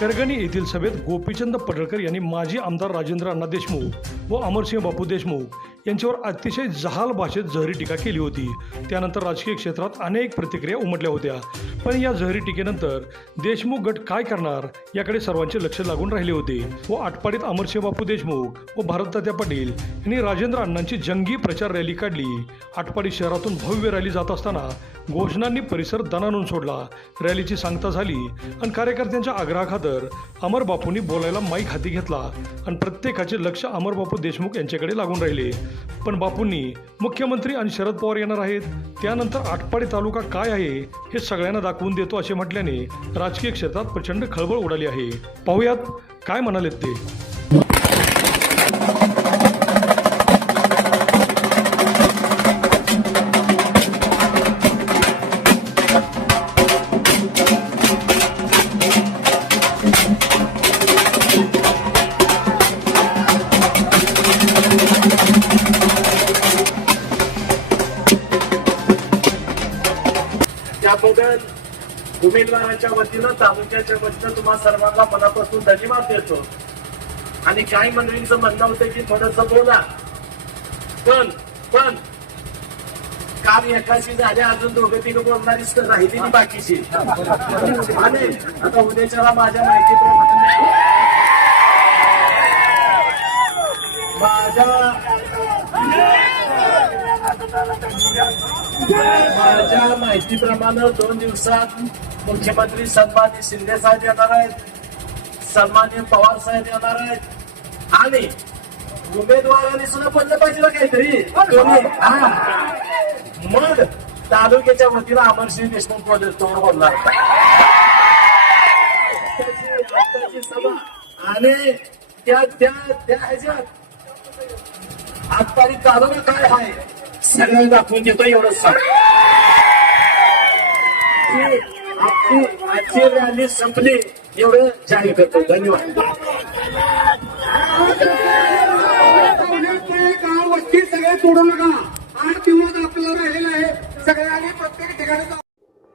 करगणी येथील सभेत गोपीचंद पडळकर यांनी माजी आमदार राजेंद्र अण्णा देशमुख व अमरसिंह बापू देशमुख यांच्यावर अतिशय जहाल भाषेत जहरी टीका केली होती. त्यानंतर राजकीय क्षेत्रात अनेक प्रतिक्रिया उमटल्या होत्या. पण या जहरी टीकेनंतर देशमुख गट काय करणार याकडे सर्वांचे लक्ष लागून राहिले होते व आटपाडीत अमरसिंह बापू देशमुख व भारततात्या पाटील यांनी राजेंद्र अण्णांची जंगी प्रचार रॅली काढली. आटपाडी शहरातून भव्य रॅली जात असताना घोषणांनी परिसर दणानून सोडला. रॅलीची सांगता झाली आणि कार्यकर्त्यांच्या आग्रहाखातर अमर बापूंनी बोलायला माईक हाती घेतला आणि प्रत्येकाचे लक्ष अमर बापू देशमुख यांच्याकडे लागून राहिले. पण बापूंनी मुख्यमंत्री आणि शरद पवार येणार आहेत. त्यानंतर आटपाडी तालुका काय आहे हे सगळ्यांना दाखवून देतो असे म्हटल्याने राजकीय क्षेत्रात प्रचंड खळबळ उडाली आहे. पाहुयात काय म्हणालेत ते. त्याबद्दल उमेदवारांच्या वतीनं तालुक्याच्या वतीनं तुम्हाला सर्वांना मनापासून धन्यवाद देतो. आणि काही मंडळींचं म्हणणं होतं की थोडस बोला. पण पण काम एकाशी झाले अजून दोघे तिघं बोलणारीच तर राहिली बाकीची. आणि आता उद्याच्याला माझ्या माहितीप्रमाणे माझ्या माझ्या माहितीप्रमाणे दोन दिवसात मुख्यमंत्री सन्मान्य शिंदे साहेब येणार आहेत सन्मान्य पवार साहेब येणार आहेत. आणि उमेदवारांनी सुद्धा पडलं पाहिजे ना काहीतरी मग तालुक्याच्या वतीनं अमरसिंह देशमुख बोलले तोड बोलणार आणि त्या त्या त्या ह्याच्यात आजकाल तालुका काय आहे? सगळं दाखवून देतो एवढंच सांग. आजची आजची रॅली संपली. एवढं जाहीर करतो. धन्यवाद. वस्ती सगळे तोडू नका. आठ दिवस आपल्याला राहिलेला आहे. सगळ्यांनी प्रत्येक ठिकाणी